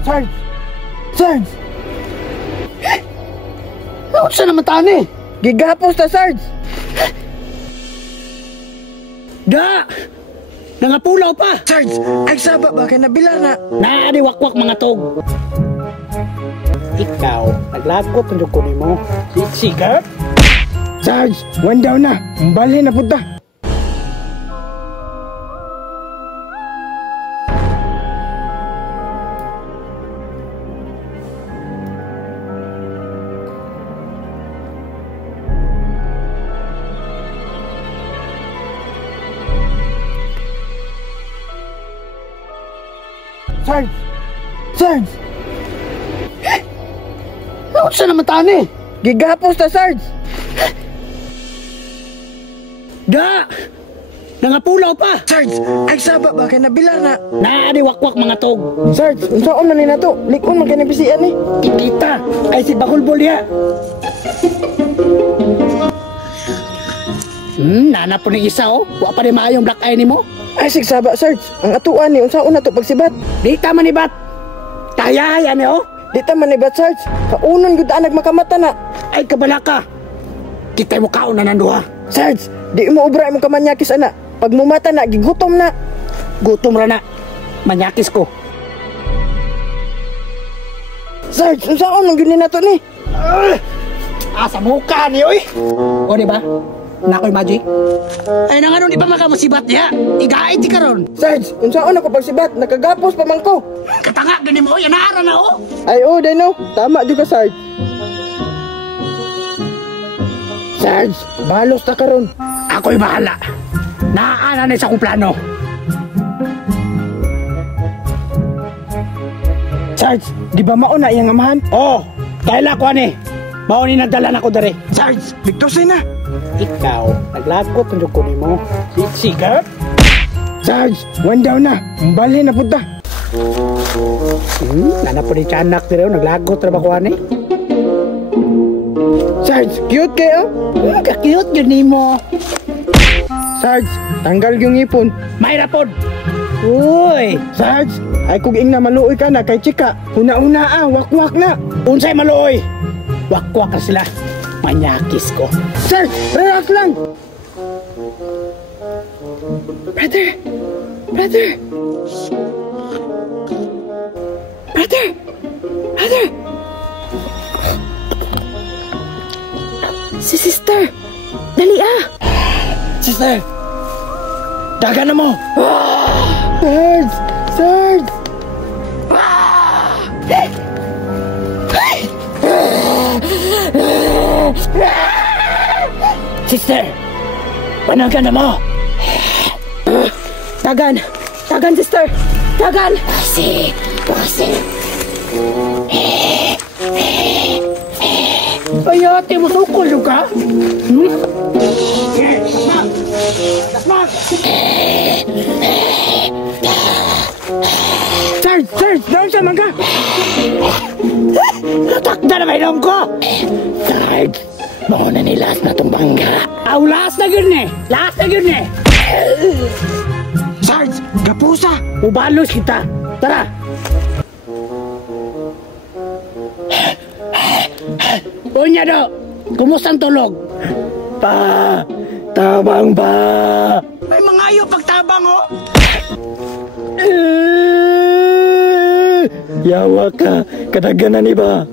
Sarge! Sarge! Ano siya naman tani? Gigapos na, Sarge! Da! Nangapulaw pa! Sarge! Ay saba ba? Kaya nabila na. Naadiwakwak mga tog. Ikaw, naglagot ang dukunin mo. Sigat? Sarge! One down na. Bali na punta. Sarge! Sarge! Ano siya naman tani? Gigapos na, Sarge! Da! Nangapulaw pa! Sarge! Ay saba ba? Kaya nabila na. Naadiwakwak mga tog. Sarge! Unsaon man na to? Likon man kaya nabisian eh. Ikita! Ay si Bakulbol ya! Nana po ni isa oh. Wa pa rin maayong black eye ni mo. Ay sigsaba, Sarge. Ang atuan ni unsaon na to pagsibat. Di tama ni Bat. Kaya ni oh. Di ta man ibat, Sarge. Kaunon gud anag makamata na. Ay kabalaka. Kitay mo kaon na nanduha. Sarge, di mo ubra imong kamanyakis ana. Pag mumata na gigutom na. Gutom ra na. Manyakis ko. Sarge, unsaon ang gyud nato ni? Asa muka ni oy. O di ba? Nakoy magic. Ay nang ano di pa makamusibat niya. Igaay di karon. Sarge, unsaon ako pagsibat? Nakagapos pa man ko. Katanga gani mo yan naara na oh. Ay oh, Dino. Tama jud ka, Sarge. Sarge, balos ta karon. Ako'y bahala. Naana na sa kong plano. Sarge, di ba mauna iyang amahan? Oh, kaila ko ani. Mao ni nagdala na ko dere. Sarge, bigtosin na. Ikaw, naglagot ang dukunin mo. Sigat? Sarge, one down na. Bali na punta. Nana po ni Tiyanak dere, naglagot ra ba ko ani? Sarge, cute kayo? Ka-cute yun mo. Sarge, tanggal yung ipon. Mayra pod. Uy, Sarge, ay kung ing na maluoy ka na kay Chika. Una-una wakwak na. unsay maluoy. Wakwak ka sila. Manyakis ko. Sarge, relax lang. Brother, brother. Brother, brother. Si sister. Dali Sister, daga na mo. Sarge, Sarge. Sister, panagan na mo. Tagan, tagan sister. Tagan. Basi. Ay, ate mo sukol yung ka? Sarge, Sarge, doon siya man ka. Natakda na may ko. Sarge, mauna ni last na tong bangga. Aw, last na yun eh. Last na yun eh. Sarge, gapusa. Ubalos kita. Tara. Unya do, kumusta ang tulog? Tabang ba? May mga ayaw pagtabang oh. Yawa ka, kadaganan ni ba?